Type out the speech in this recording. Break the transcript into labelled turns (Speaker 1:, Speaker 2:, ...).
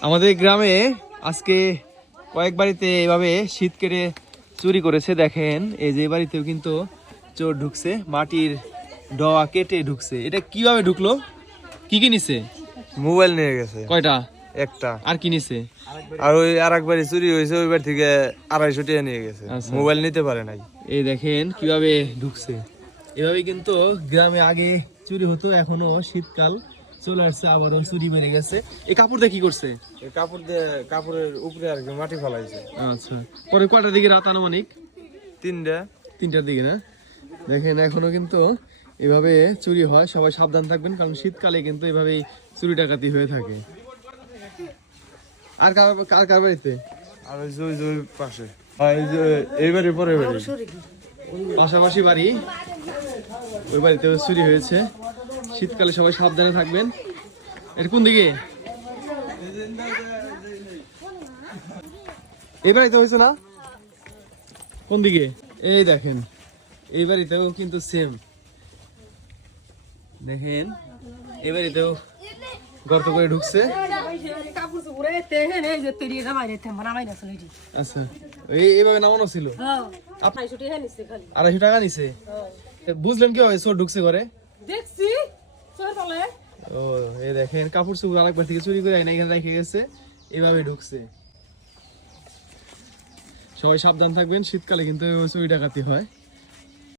Speaker 1: আমাদের গ্রামে আজকে কয়েক বাড়িতে এভাবে শীত কেটে চুরি করেছে দেখেন। এই যে বাড়িতেও কিন্তু চোর ঢুকছে মাটির ডয়া কেটে ঢুকছে। এটা কীভাবে ঢুকলো? কি কি নিছে?
Speaker 2: মোবাইল নিয়ে গেছে।
Speaker 1: কয়টা?
Speaker 2: একটা।
Speaker 1: আর কি নিছে?
Speaker 2: আর ওই আর একবারই চুরি হয়েছে ওইবার থেকে আড়াইশো টাকা নিয়ে গেছে।
Speaker 1: আচ্ছা।
Speaker 2: মোবাইল নিতে পারে নাই।
Speaker 1: এই দেখেন কীভাবে ঢুকছে। এভাবে কিন্তু গ্রামে আগে চুরি হতো এখনও শীতকাল। চলে আসছে আবারও চুরি বেড়ে গেছে। এই কাপড়টা কি করছে?
Speaker 2: এই কাপড় দিয়ে কাপড়ের উপরে আর কি মাটি ফেলাইছে।
Speaker 1: আচ্ছা। পরে কয়টার দিকে রাত আনুমানিক?
Speaker 2: তিনটা।
Speaker 1: তিনটার দিকে না? দেখেন এখনও কিন্তু এভাবে চুরি হয়। সবাই সাবধান থাকবেন কারণ শীতকালে কিন্তু এভাবেই চুরি ডাকাতি হয়ে থাকে। আর কার কার কার বাড়িতে?
Speaker 2: আর ওই যে ওই পাশে। এইবারে পরে বাড়ি।
Speaker 1: পাশাপাশি বাড়ি। ওই বাড়িতেও চুরি হয়েছে। শীতকালে সবাই সাবধানে থাকবেন। এটা কোন দিকে? এই বাড়িতে হয়েছে না? কোন দিকে? এই দেখেন। এই বাড়িতেও কিন্তু সেম দেখেন এই বাড়িতেও গর্ত করে ঢুকছে। আচ্ছা এই এইভাবে নামানো ছিল?
Speaker 3: হ্যাঁ। হ্যাঁ
Speaker 1: আড়াইশো টাকা নিছে? বুঝলেন কি হয় চোর ঢুকছে ঘরে
Speaker 3: দেখছি চোর বলে
Speaker 1: ও এই দেখেন, কাপড় চুপুর আরেকবার থেকে চুরি করে আইনা এখানে রেখে গেছে, এভাবে ঢুকছে। সবাই সাবধান থাকবেন, শীতকালে কিন্তু চুরি ডাকাতি হয়।